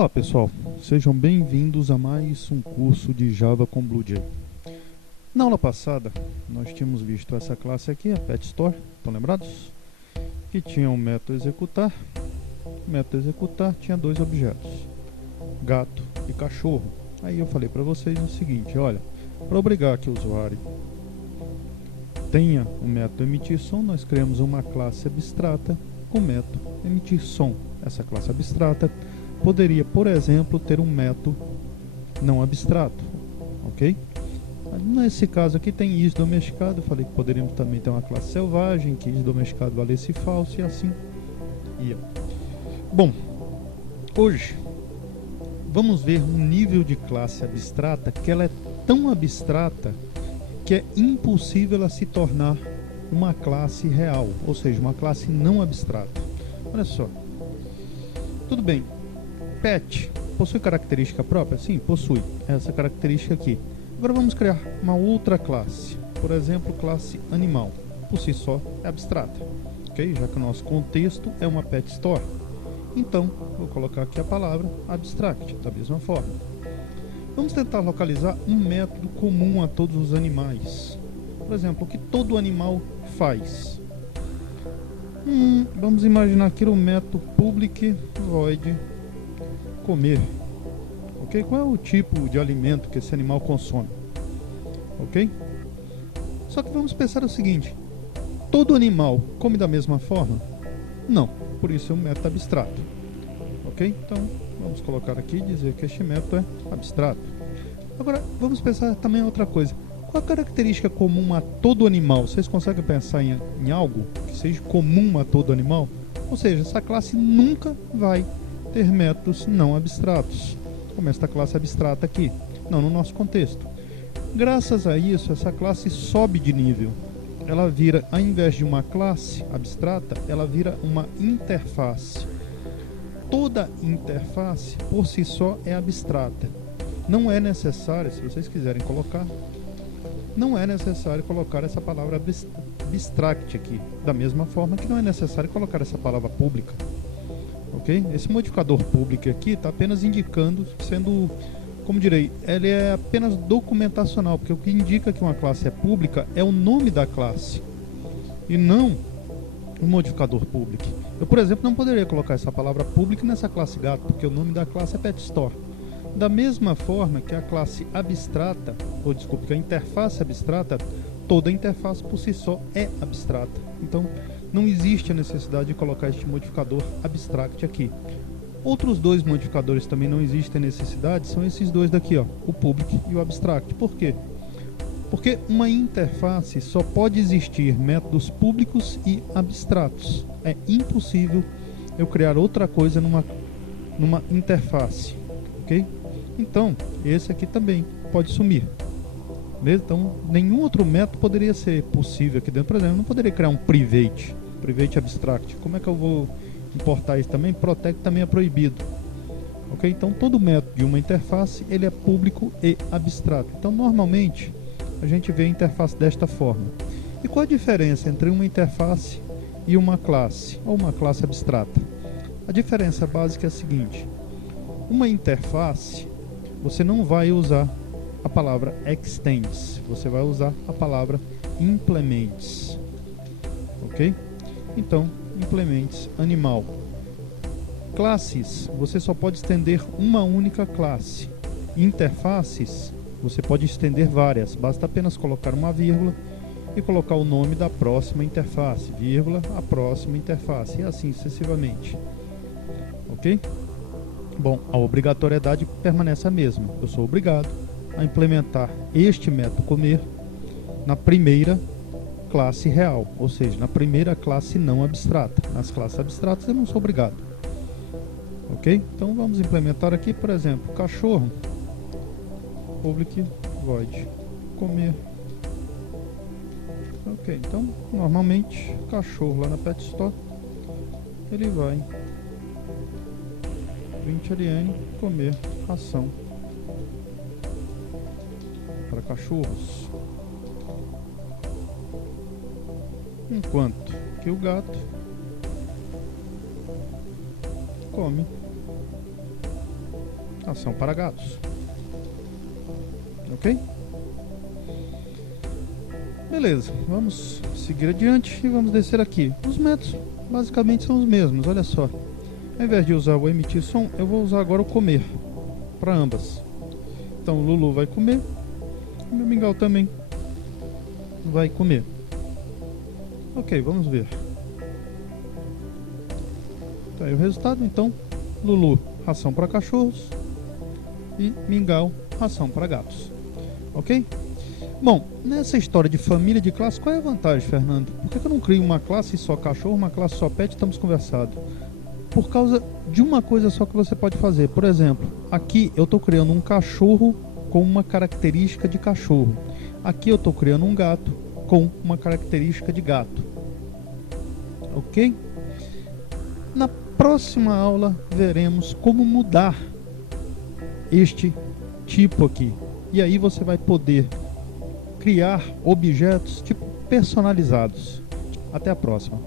Olá pessoal, sejam bem-vindos a mais um curso de Java com BlueJ. Na aula passada, nós tínhamos visto essa classe aqui, a PetStore, estão lembrados? Que tinha um método executar. O método executar tinha dois objetos, gato e cachorro. Aí eu falei para vocês o seguinte, olha, para obrigar que o usuário tenha o método emitir som, nós criamos uma classe abstrata com o método emitir som. Essa classe abstrata poderia, por exemplo, ter um método não abstrato, ok? Nesse caso aqui tem is domesticado, eu falei que poderíamos também ter uma classe selvagem, que is domesticado valesse falso e assim ia. Bom, hoje vamos ver um nível de classe abstrata que ela é tão abstrata que é impossível ela se tornar uma classe real, ou seja, uma classe não abstrata. Olha só, tudo bem. Pet possui característica própria? Sim, possui. Essa característica aqui. Agora vamos criar uma outra classe. Por exemplo, classe animal. Por si só é abstrata. Ok? Já que o nosso contexto é uma pet store. Então, vou colocar aqui a palavra abstract, da mesma forma. Vamos tentar localizar um método comum a todos os animais. Por exemplo, o que todo animal faz. Vamos imaginar aqui o método public void comer, ok? Qual é o tipo de alimento que esse animal consome, ok? Só que vamos pensar o seguinte, todo animal come da mesma forma? Não, por isso é um método abstrato, ok? Então, vamos colocar aqui e dizer que este método é abstrato. Agora, vamos pensar também em outra coisa. Qual a característica comum a todo animal? Vocês conseguem pensar em algo que seja comum a todo animal? Ou seja, essa classe nunca vai ter métodos não abstratos, como esta classe abstrata aqui, não no nosso contexto. Graças a isso, essa classe sobe de nível. Ela vira, ao invés de uma classe abstrata, ela vira uma interface. Toda interface, por si só, é abstrata. Não é necessário, se vocês quiserem colocar, não é necessário colocar essa palavra abstract aqui, da mesma forma que não é necessário colocar essa palavra pública. Ok? Esse modificador public aqui está apenas indicando, sendo, como direi, ele é apenas documentacional, porque o que indica que uma classe é pública é o nome da classe, e não o modificador public. Eu, por exemplo, não poderia colocar essa palavra public nessa classe gato, porque o nome da classe é PetStore. Da mesma forma que a classe abstrata, ou desculpe, que a interface abstrata, toda interface por si só é abstrata. Então, não existe a necessidade de colocar este modificador abstract aqui. Outros dois modificadores também não existem necessidade, são esses dois daqui, ó, o public e o abstract. Por quê? Porque uma interface só pode existir métodos públicos e abstratos. É impossível eu criar outra coisa numa interface, ok? Então, esse aqui também pode sumir. Então, nenhum outro método poderia ser possível aqui dentro. Por exemplo, eu não poderia criar um private abstract. Como é que eu vou importar isso também? Protect também é proibido. Ok? Então, todo método de uma interface, ele é público e abstrato. Então, normalmente, a gente vê a interface desta forma. E qual a diferença entre uma interface e uma classe, ou uma classe abstrata? A diferença básica é a seguinte. Uma interface, você não vai usar a palavra extends, você vai usar a palavra implements, ok? Então, implements animal. Classes, você só pode estender uma única classe. Interfaces, você pode estender várias, basta apenas colocar uma vírgula e colocar o nome da próxima interface, vírgula, a próxima interface, e assim sucessivamente, ok? Bom, a obrigatoriedade permanece a mesma, eu sou obrigado a implementar este método comer na primeira classe real, ou seja, na primeira classe não abstrata. Nas classes abstratas eu não sou obrigado. Ok? Então vamos implementar aqui, por exemplo, cachorro, public void comer. Ok, então normalmente cachorro lá na PetStore ele vai print comer ração para cachorros, enquanto que o gato come ração para gatos. Ok? Beleza, vamos seguir adiante e vamos descer aqui. Os métodos basicamente são os mesmos, olha só. Ao invés de usar o emitir som, eu vou usar agora o comer para ambas. Então o Lulu vai comer, o meu mingau também vai comer. Ok, vamos ver. Tá aí o resultado. Então, Lulu, ração para cachorros, e mingau, ração para gatos. Ok? Bom, nessa história de família de classe, qual é a vantagem, Fernando? Por que eu não crio uma classe só cachorro, uma classe só pet e estamos conversando? Por causa de uma coisa só que você pode fazer. Por exemplo, aqui eu estou criando um cachorro com uma característica de cachorro. Aqui eu estou criando um gato com uma característica de gato. Ok? Na próxima aula veremos como mudar este tipo aqui. E aí você vai poder criar objetos tipo personalizados. Até a próxima.